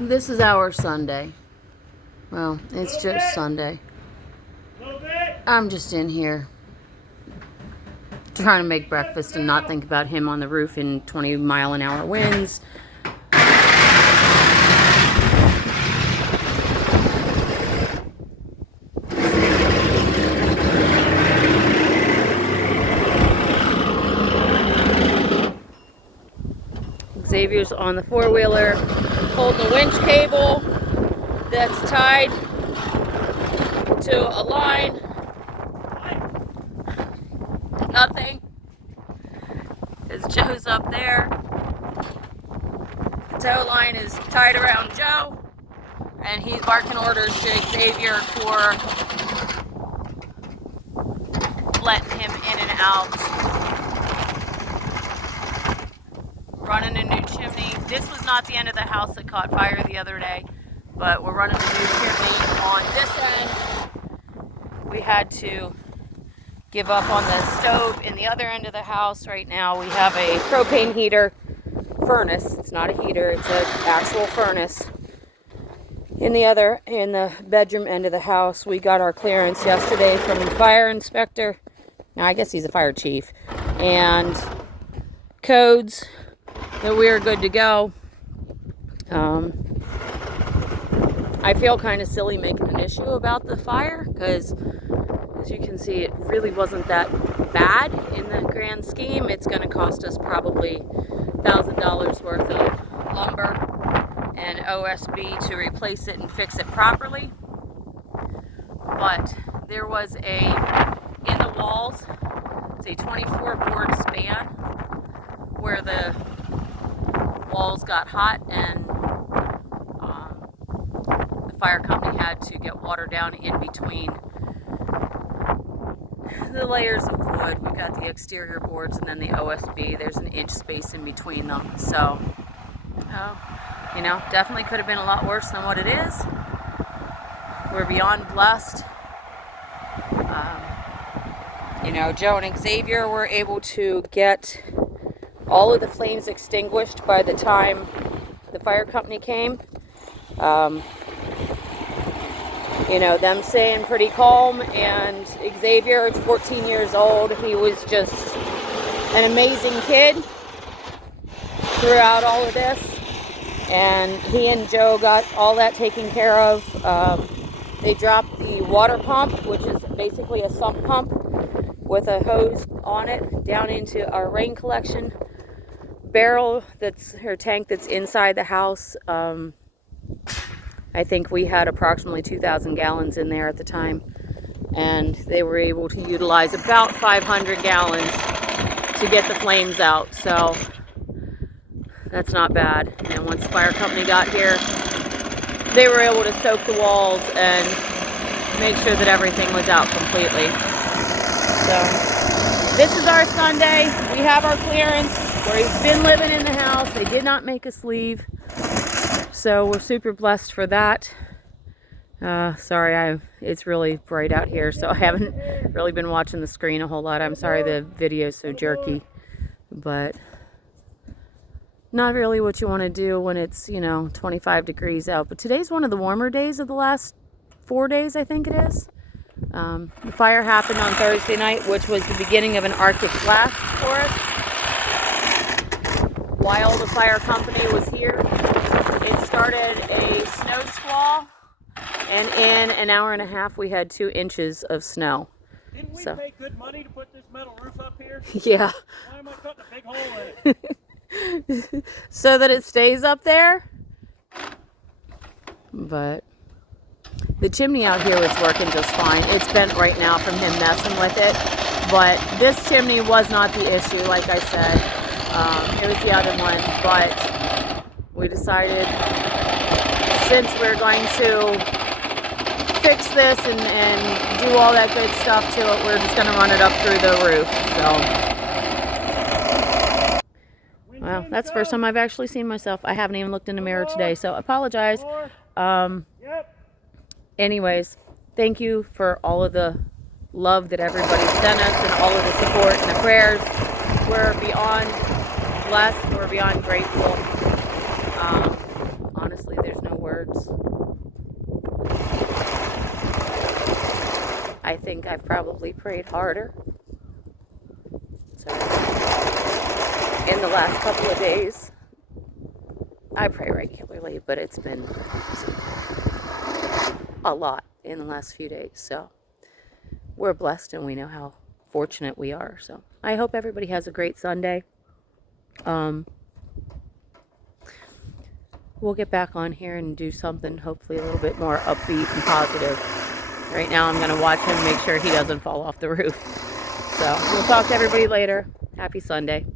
This is our Sunday. Well, it's just Sunday. I'm just in here trying to make breakfast and not think about him on the roof in 20-mile-an-hour winds. Xavier's on the four-wheeler holding the winch cable that's tied to a line. Nothing. As Joe's up there. The tow line is tied around Joe, and he's barking orders to Xavier for letting him in and out. Running a new chimney. This was not the end of the house that caught fire the other day, but we're running a new chimney on this end. We had to give up on the stove in the other end of the house. Right now we have a propane heater furnace. It's not a heater, it's an actual furnace. In the bedroom end of the house, we got our clearance yesterday from the fire inspector. Now I guess he's a fire chief. And codes that we are good to go. I feel kind of silly making an issue about the fire because, as you can see, it really wasn't that bad in the grand scheme. It's going to cost us probably $1,000 worth of lumber and OSB to replace it and fix it properly. But there was in the walls, it's a 24 board span where the walls got hot, and the fire company had to get water down in between the layers of wood. We got the exterior boards and then the OSB. There's an inch space in between them. So, definitely could have been a lot worse than what it is. We're beyond blessed. Joe and Xavier were able to get all of the flames extinguished by the time the fire company came. Them staying pretty calm, and Xavier is 14 years old. He was just an amazing kid throughout all of this, and he and Joe got all that taken care of. They dropped the water pump, which is basically a sump pump with a hose on it, down into our rain collection barrel tank that's inside the house. I think we had approximately 2,000 gallons in there at the time, and they were able to utilize about 500 gallons to get the flames out, so that's not bad. And once the fire company got here, they were able to soak the walls and make sure that everything was out completely. So this is our Sunday. We have our clearance. We've been living in the house. They did not make us leave. So we're super blessed for that. Sorry, it's really bright out here, so I haven't really been watching the screen a whole lot. I'm sorry the video's so jerky, but not really what you want to do when it's, 25 degrees out. But today's one of the warmer days of the last 4 days, I think it is. The fire happened on Thursday night, which was the beginning of an Arctic blast for us. While the fire company was here, it started a snow squall, and in an hour and a half we had 2 inches of snow. Didn't we pay good money to put this metal roof up here? Yeah. Why am I cutting a big hole in it? So that it stays up there? But the chimney out here is working just fine. It's bent right now from him messing with it, but this chimney was not the issue, like I said. It was the other one, but we decided, since we're going to fix this and do all that good stuff to it, we're just going to run it up through the roof. So, well, that's the first time I've actually seen myself. I haven't even looked in the mirror today, so I apologize. Anyways, thank you for all of the love that everybody sent us and all of the support and the prayers. We're beyond blessed. We're beyond grateful. Honestly, there's no words. I think I've probably prayed harder. So, in the last couple of days, I pray regularly, but it's been a lot in the last few days. So, we're blessed and we know how fortunate we are. So, I hope everybody has a great Sunday. We'll get back on here and do something hopefully a little bit more upbeat and positive. Right now I'm going to watch him, make sure he doesn't fall off the roof. So we'll talk to everybody later. Happy Sunday.